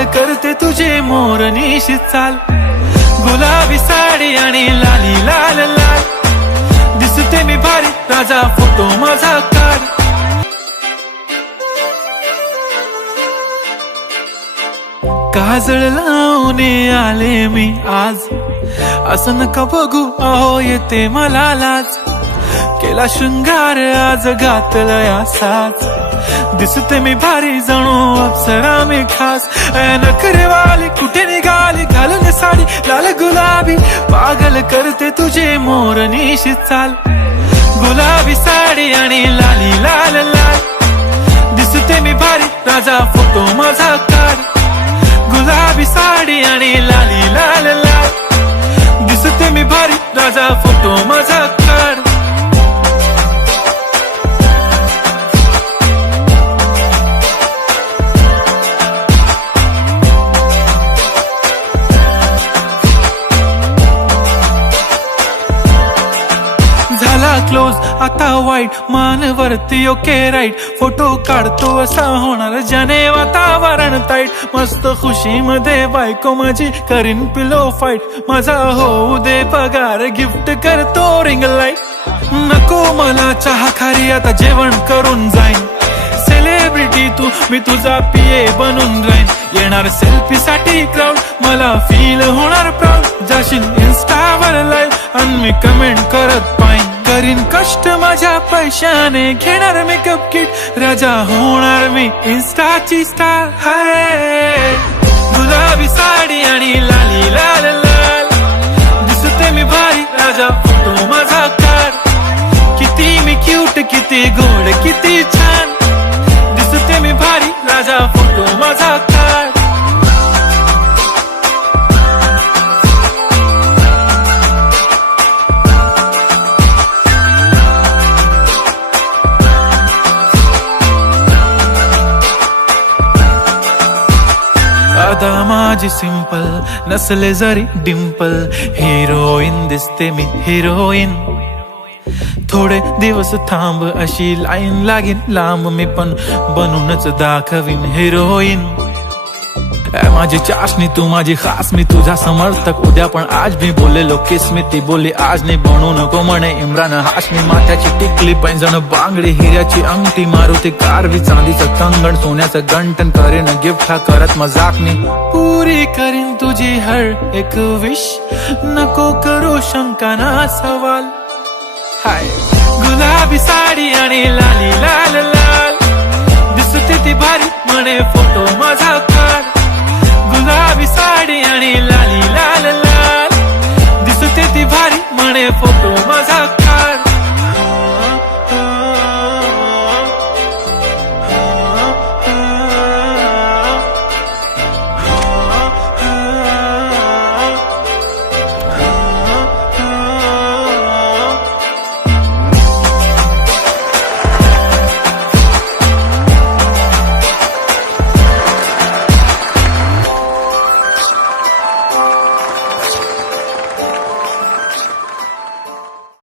पागल करते तुझे मोरनीशी चाल, गुलाबी साडी आणि लाली लाल लाल, दिसते मी भारी राजा फोटो माझा काढ. काजळ लावून आले मी आज, असं नका बघू अहो येते मला लाज, केला शृंगार आज घातला साज, दिसते मी भारी जणू अप्सरा मी खास. नखरेवाली कुठे निघाली घालून साडी लाल गुलाबी, पागल करते तुझे मोरनीशी चाल, गुलाबी साडी आणि लाली लाल लाल, दिसते मी भारी राजा फोटो माझा काढ, गुलाबी साडी आणि लाली लाल लाल, दिसते मी भारी राजा फोटो माझा काढ. झाला क्लोज आता वाईट मानवरती ओके राईट, फोटो काढतो असा होणार ज्याने वातावरण ताईट, मस्त खुशी मध्ये बायको माझी करीन पिलो फाईट, माझा होऊ दे पगार गिफ्ट करतो रिंग लाईट, नको मला चहा खारी आता जेवण करून जाईन, सेलिब्रिटी तू मी तुझा पिये बनून राहीन, येणार सेल्फी साठी क्राऊड मला फील होणार प्राऊड, जाशील इन्स्टावर लाईव्ह आणि मी कमेंट करत पाईन, करीन कष्ट माझ्या पैशाने घेणार मेकअप किट, राजा होणार मी इन्स्टाची स्टार. हाय गुलाबी साडी आणि लाली लाल लाल, दिसते मी भारी राजा फोटो माझा काढ, किती मी क्यूट किती गोड किती छान, दिसते मी भारी राजा फोटो माझा काढ. अदा माझी सिंपल नसले जरी डिंपल, हिरोईन दिसते मी हिरोईन, थोडे दिवस थांब अशी लाईन लागीन लांब, मी पण बनूनच दाखवीन हिरोईन. माझी चाशनी तू माझी खास, मी तुझा समर्थक उद्या पण आज मी बोलेलो किस मी, ती बोली आज नाही बनू नको म्हणे इम्रान हाशमी, माथ्याची टिकली पैंजण बांगडी हिऱ्याची अंगठी, मारुती कारवी चांदीचं कंगण सोन्याचं गंटन, करेन गिफ्ट हा करत मजाकनी, पुरी करीन तुझी हर एक विश, नको करू शंका ना सवाल. हाय गुलाबी साडी आणि लाली लाल लाल, दिसते ती भारी म्हणे फोटो माझा काढ, गुलाबी साडी आणि लाली लाल लाल, दिसते ती भारी म्हणे फोटो माझा